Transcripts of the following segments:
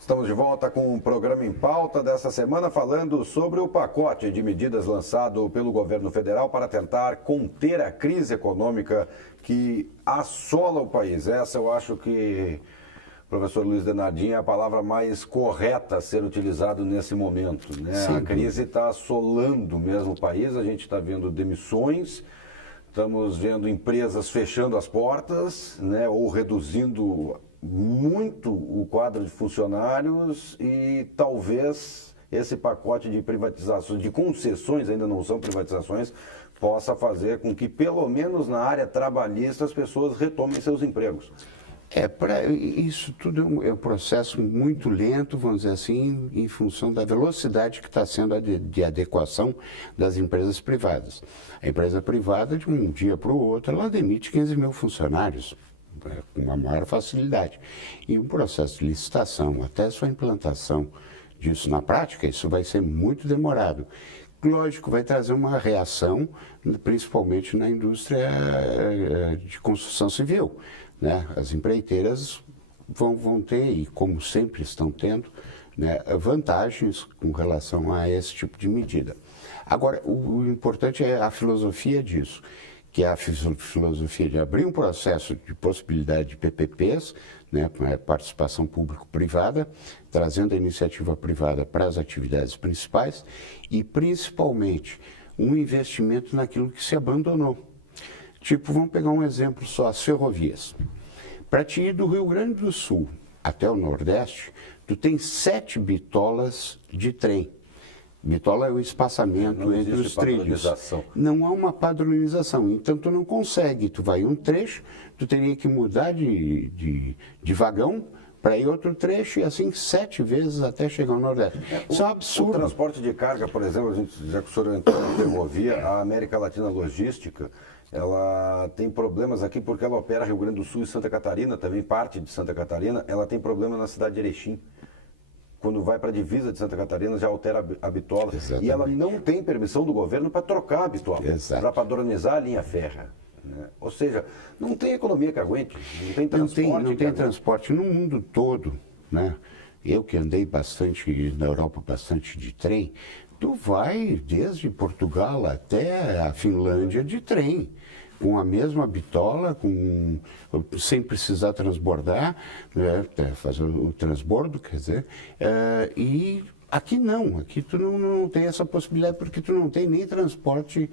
Estamos de volta com o programa Em Pauta dessa semana, falando sobre o pacote de medidas lançado pelo governo federal para tentar conter a crise econômica que assola o país. Essa eu acho que, professor Luiz Denardim, é a palavra mais correta a ser utilizada nesse momento, né? A crise está assolando mesmo o país, a gente está vendo demissões, estamos vendo empresas fechando as portas, né, ou reduzindo muito o quadro de funcionários, e talvez esse pacote de privatizações, de concessões, ainda não são privatizações, possa fazer com que, pelo menos na área trabalhista, as pessoas retomem seus empregos. Isso tudo é um processo muito lento, vamos dizer assim, em função da velocidade que está sendo de adequação das empresas privadas. A empresa privada, de um dia para o outro, ela demite 15 mil funcionários, com uma maior facilidade. E um processo de licitação, até sua implantação disso na prática, isso vai ser muito demorado. Lógico, vai trazer uma reação, principalmente na indústria de construção civil, né? As empreiteiras vão ter, e como sempre estão tendo, né, vantagens com relação a esse tipo de medida. Agora, o importante é a filosofia disso, que é a filosofia de abrir um processo de possibilidade de PPPs, né, participação público-privada, trazendo a iniciativa privada para as atividades principais e, principalmente, um investimento naquilo que se abandonou. Tipo, vamos pegar um exemplo só, as ferrovias. Para te ir do Rio Grande do Sul até o Nordeste, tu tem 7 bitolas de trem. Bitola é o espaçamento entre os trilhos. Não há uma padronização, então tu não consegue. Tu vai um trecho, tu teria que mudar de vagão para ir outro trecho, e assim 7 vezes até chegar ao Nordeste. Isso é um absurdo. O transporte de carga, por exemplo, já que o senhor entrou na ferrovia, a América Latina Logística, ela tem problemas aqui porque ela opera Rio Grande do Sul e Santa Catarina, também parte de Santa Catarina, ela tem problema na cidade de Erechim. Quando vai para a divisa de Santa Catarina, já altera a bitola. Exatamente. E ela não tem permissão do governo para trocar a bitola, para padronizar a linha férrea, né? Ou seja, não tem economia que aguente, não tem transporte. Não tem transporte no mundo todo, né? Eu que andei bastante na Europa, bastante de trem, tu vai desde Portugal até a Finlândia de trem, com a mesma bitola, sem precisar transbordar, né, fazer o transbordo, quer dizer, e aqui não, aqui tu não tem essa possibilidade, porque tu não tem nem transporte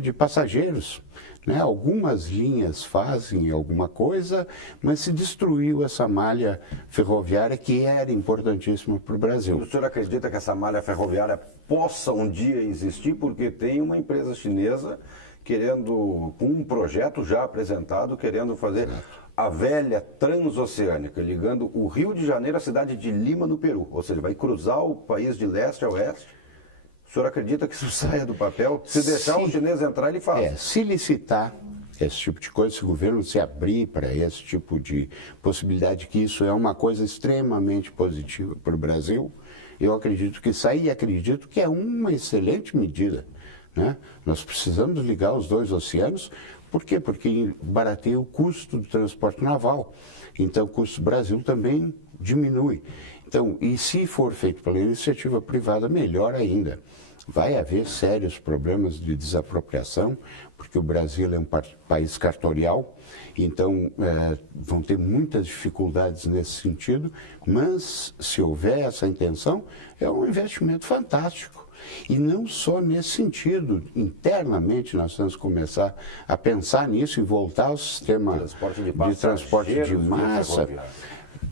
de passageiros, né? Algumas linhas fazem alguma coisa, mas se destruiu essa malha ferroviária que era importantíssima para o Brasil. O senhor acredita que essa malha ferroviária possa um dia existir, porque tem uma empresa chinesa querendo, com um projeto já apresentado, querendo fazer a velha transoceânica, ligando o Rio de Janeiro à cidade de Lima, no Peru. Ou seja, vai cruzar o país de leste a oeste. O senhor acredita que isso saia do papel? Se deixar o chinês entrar, ele faz. Se licitar esse tipo de coisa, se o governo se abrir para esse tipo de possibilidade, que isso é uma coisa extremamente positiva para o Brasil, eu acredito que sai, e acredito que é uma excelente medida, né? Nós precisamos ligar os dois oceanos. Por quê? Porque barateia o custo do transporte naval. Então, o custo do Brasil também diminui. Então, e se for feito pela iniciativa privada, melhor ainda. Vai haver sérios problemas de desapropriação, porque o Brasil é um país cartorial, então vão ter muitas dificuldades nesse sentido, mas se houver essa intenção, é um investimento fantástico. E não só nesse sentido, internamente nós temos que começar a pensar nisso e voltar ao sistema de transporte de massa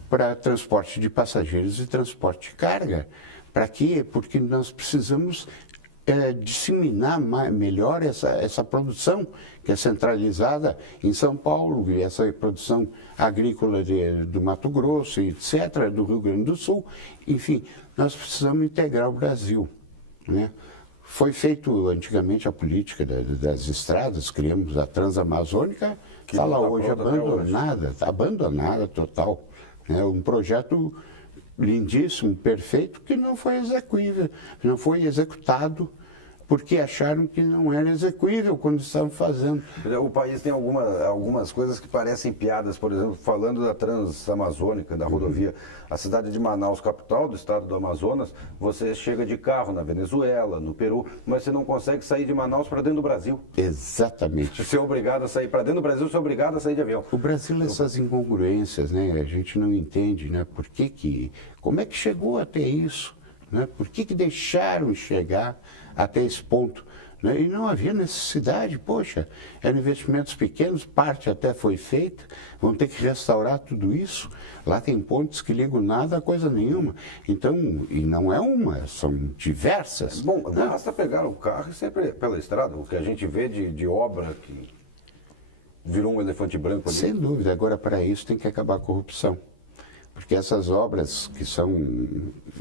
para transporte de passageiros e transporte de carga. Para quê? Porque nós precisamos disseminar melhor essa produção que é centralizada em São Paulo, e essa produção agrícola do Mato Grosso, etc., do Rio Grande do Sul. Enfim, nós precisamos integrar o Brasil, né? Foi feito antigamente a política das estradas, criamos a Transamazônica, que está lá hoje abandonada total, né? Um projeto lindíssimo, perfeito, que não foi execuível, não foi executado, porque acharam que não era execuível quando estavam fazendo. O país tem algumas coisas que parecem piadas, por exemplo, falando da Transamazônica, da rodovia. A cidade de Manaus, capital do estado do Amazonas, você chega de carro na Venezuela, no Peru, mas você não consegue sair de Manaus para dentro do Brasil. Exatamente. Você é obrigado a sair para dentro do Brasil, você é obrigado a sair de avião. O Brasil, essas incongruências, né? A gente não entende, né? Como é que chegou até isso? Né? Por que deixaram chegar até esse ponto? Né? E não havia necessidade, poxa, eram investimentos pequenos, parte até foi feita, vão ter que restaurar tudo isso. Lá tem pontes que ligam nada a coisa nenhuma. Então, e não é uma, são diversas. Bom, basta pegar o carro e sair pela estrada, o que a gente vê de obra que virou um elefante branco ali. Sem dúvida, agora para isso tem que acabar a corrupção. Porque essas obras que são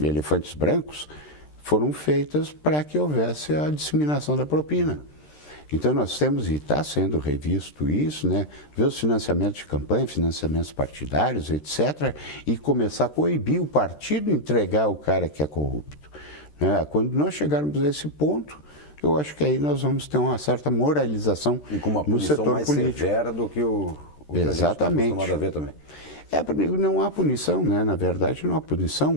elefantes brancos foram feitas para que houvesse a disseminação da propina. Então nós temos, e está sendo revisto isso, né, ver os financiamentos de campanha, financiamentos partidários, etc., e começar a coibir o partido entregar o cara que é corrupto. Né? Quando nós chegarmos a esse ponto, eu acho que aí nós vamos ter uma certa moralização e com uma no setor punição mais político. severa do que o que Exatamente. a gente está acostumado a ver também. Não há punição, né? Na verdade, não há punição.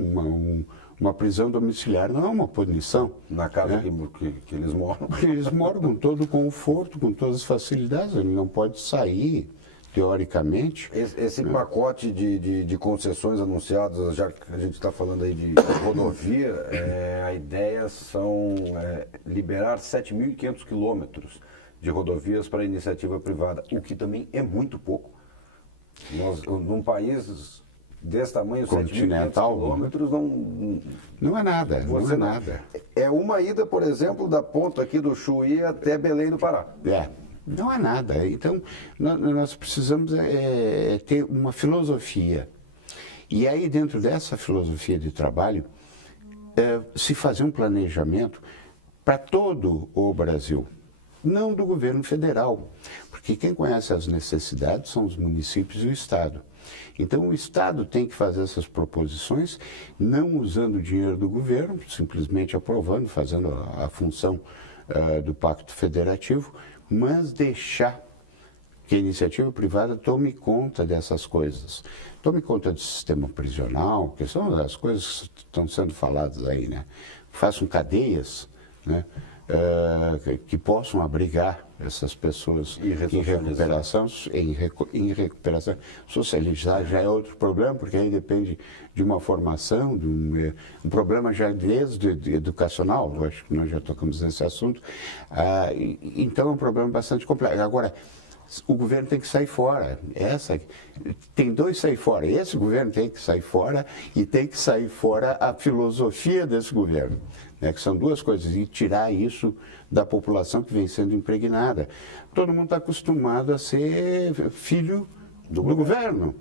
Uma prisão domiciliar não é uma punição. Na casa, né? que eles moram. Porque eles moram com todo o conforto, com todas as facilidades. Ele não pode sair, teoricamente. Esse pacote de concessões anunciadas, já que a gente está falando aí de rodovia, a ideia são liberar 7.500 quilômetros de rodovias para iniciativa privada, o que também é muito pouco. Num país desse tamanho, 7.500 quilômetros, não é nada, não é nada. É uma ida, por exemplo, da ponta aqui do Chuí até Belém do Pará. Não é nada. Então, nós precisamos ter uma filosofia. E aí, dentro dessa filosofia de trabalho, se fazer um planejamento para todo o Brasil. Não do governo federal, porque quem conhece as necessidades são os municípios e o Estado. Então o Estado tem que fazer essas proposições, não usando o dinheiro do governo, simplesmente aprovando, fazendo a função do Pacto Federativo, mas deixar que a iniciativa privada tome conta dessas coisas. Tome conta do sistema prisional, que são as coisas que estão sendo faladas aí, né? Façam cadeias, né? Que possam abrigar essas pessoas em recuperação. Socializar já é outro problema, porque aí depende de uma formação, um problema já desde educacional, eu acho que nós já tocamos nesse assunto. Então é um problema bastante complexo. Agora, o governo tem que sair fora. Tem dois sair fora. Esse governo tem que sair fora e tem que sair fora a filosofia desse governo. Né, que são duas coisas, e tirar isso da população que vem sendo impregnada. Todo mundo está acostumado a ser filho do governo.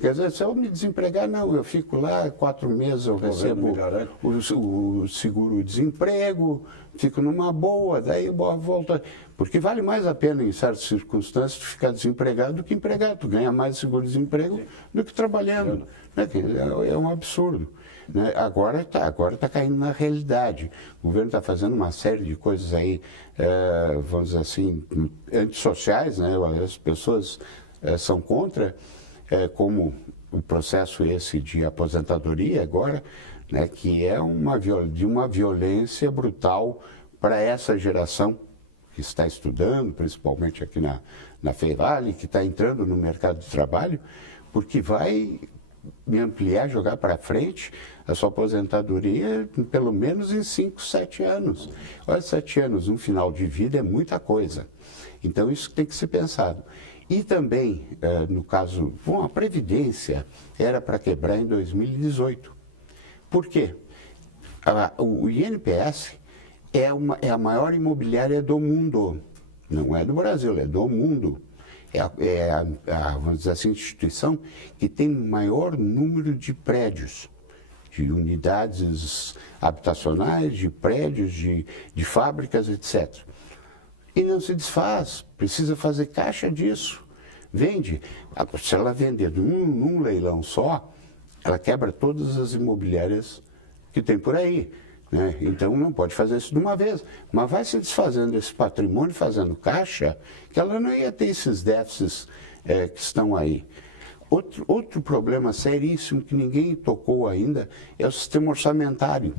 Quer dizer, se eu me desempregar, não, eu fico lá 4 meses, eu recebo o seguro-desemprego, fico numa boa, daí eu volto. Porque vale mais a pena, em certas circunstâncias, ficar desempregado do que empregado. Tu ganha mais seguro-desemprego do que trabalhando. Né? É um absurdo. Né? Agora tá caindo na realidade. O governo está fazendo uma série de coisas aí, vamos dizer assim, antissociais, né? As pessoas são contra, como o processo esse de aposentadoria agora, né? Que é de uma violência brutal para essa geração que está estudando, principalmente aqui na Feivale, que está entrando no mercado de trabalho, porque vai me ampliar, jogar para frente a sua aposentadoria pelo menos em 5, 7 anos. Olha, 7 anos, um final de vida é muita coisa. Então isso tem que ser pensado. E também, no caso, a Previdência era para quebrar em 2018. Por quê? O INPS é a maior imobiliária do mundo. Não é do Brasil, é do mundo. Vamos dizer assim, instituição que tem maior número de prédios, de unidades habitacionais, de prédios, de fábricas, etc. E não se desfaz, precisa fazer caixa disso. Vende. Se ela vender num leilão só, ela quebra todas as imobiliárias que tem por aí. né? Então não pode fazer isso de uma vez, mas vai se desfazendo esse patrimônio, fazendo caixa, que ela não ia ter esses déficits que estão aí. Outro problema seríssimo que ninguém tocou ainda é o sistema orçamentário.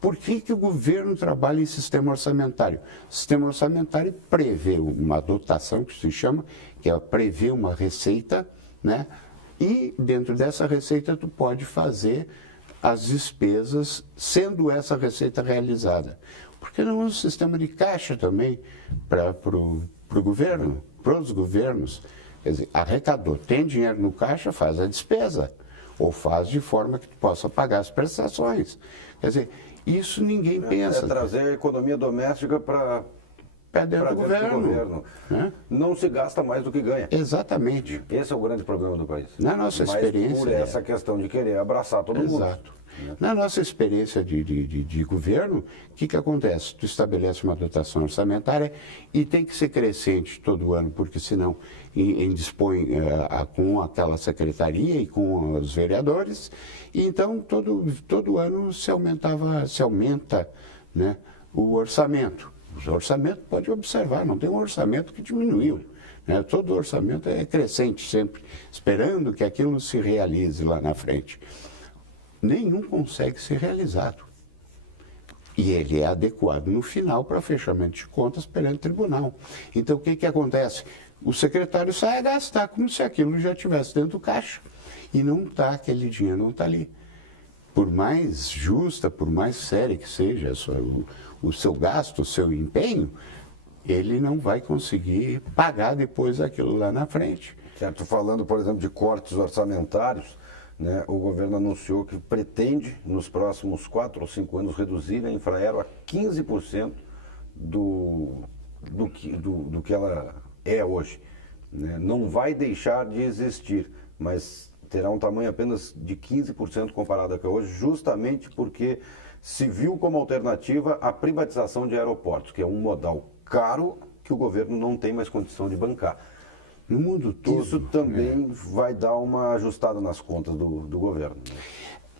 Por que o governo trabalha em sistema orçamentário? O sistema orçamentário prevê uma dotação, que se chama, que é prevê uma receita, né? E dentro dessa receita tu pode fazer as despesas sendo essa receita realizada. Por que não um sistema de caixa também para o governo, para os governos? Quer dizer, arrecadou, tem dinheiro no caixa, faz a despesa. Ou faz de forma que tu possa pagar as prestações. Quer dizer, isso ninguém pensa. É trazer a economia doméstica para dentro do governo. Né? Não se gasta mais do que ganha. Exatamente. Esse é o grande problema do país. Na nossa experiência. Por essa questão de querer abraçar todo mundo. Exato. Na nossa experiência de governo, o que acontece? Tu estabelece uma dotação orçamentária e tem que ser crescente todo ano, porque senão dispõe com aquela secretaria e com os vereadores, e então todo ano se aumenta, né, o orçamento. O orçamento, pode observar, não tem um orçamento que diminuiu. Né? Todo orçamento é crescente sempre, esperando que aquilo se realize lá na frente. Nenhum consegue ser realizado. E ele é adequado no final para fechamento de contas perante o tribunal. Então, o que acontece? O secretário sai a gastar como se aquilo já estivesse dentro do caixa. E não está, aquele dinheiro não está ali. Por mais justa, por mais séria que seja o seu gasto, o seu empenho, ele não vai conseguir pagar depois aquilo lá na frente. Certo, falando, por exemplo, de cortes orçamentários, né, o governo anunciou que pretende, nos próximos 4 ou 5 anos, reduzir a Infraero a 15% do que ela é hoje. Né? Não vai deixar de existir, mas terá um tamanho apenas de 15% comparado ao que é hoje, justamente porque se viu como alternativa a privatização de aeroportos, que é um modal caro que o governo não tem mais condição de bancar. No mundo todo. Isso também vai dar uma ajustada nas contas do governo.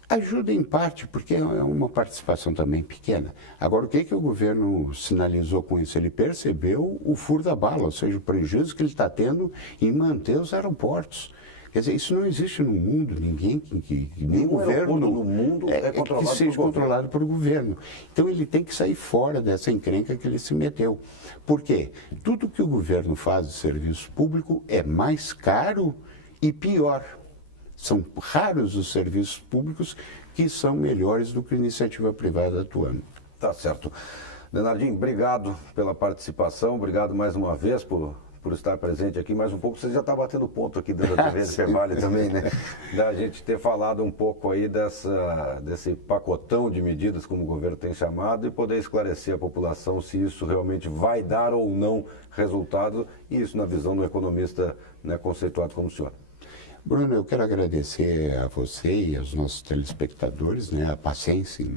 Ajuda em parte, porque é uma participação também pequena. Agora, o que o governo sinalizou com isso? Ele percebeu o furo da bala, ou seja, o prejuízo que ele está tendo em manter os aeroportos. Quer dizer, isso não existe no mundo, nenhum governo no mundo que seja controlado por governo. Então ele tem que sair fora dessa encrenca que ele se meteu. Por quê? Tudo que o governo faz de serviço público é mais caro e pior. São raros os serviços públicos que são melhores do que a iniciativa privada atuando. Tá certo. Leonardinho, obrigado pela participação, obrigado mais uma vez por estar presente aqui. Mais um pouco, você já está batendo ponto aqui dentro da TV de Vale também, né? Da gente ter falado um pouco aí desse pacotão de medidas, como o governo tem chamado, e poder esclarecer a população se isso realmente vai dar ou não resultado, e isso na visão do economista, né, conceituado como o senhor. Bruno, eu quero agradecer a você e aos nossos telespectadores, né, a paciência em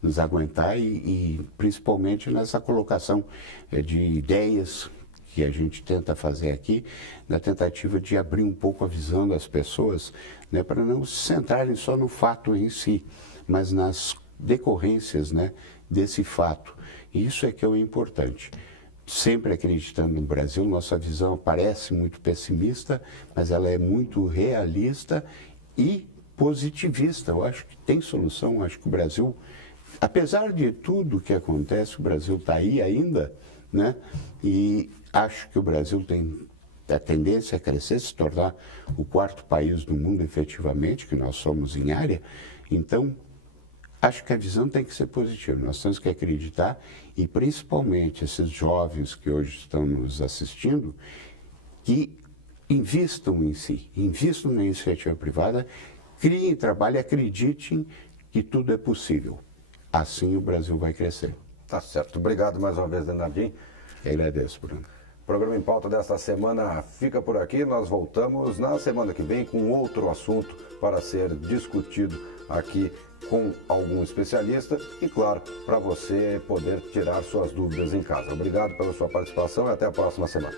nos aguentar e principalmente nessa colocação de ideias que a gente tenta fazer aqui, na tentativa de abrir um pouco a visão das pessoas, né, para não se centrarem só no fato em si, mas nas decorrências, né, desse fato. E isso é que é o importante. Sempre acreditando no Brasil, nossa visão parece muito pessimista, mas ela é muito realista e positivista. Eu acho que tem solução, eu acho que o Brasil, apesar de tudo que acontece, o Brasil está aí ainda, né? E acho que o Brasil tem a tendência a crescer, se tornar o 4º país do mundo efetivamente, que nós somos em área. Então, acho que a visão tem que ser positiva, nós temos que acreditar e principalmente esses jovens que hoje estão nos assistindo, que invistam em si, invistam na iniciativa privada, criem trabalho, acreditem que tudo é possível. Assim o Brasil vai crescer. Tá certo. Obrigado mais uma vez, Leonardinho. Eu agradeço, Bruno. O programa em pauta desta semana fica por aqui. Nós voltamos na semana que vem com outro assunto para ser discutido aqui com algum especialista e, claro, para você poder tirar suas dúvidas em casa. Obrigado pela sua participação e até a próxima semana.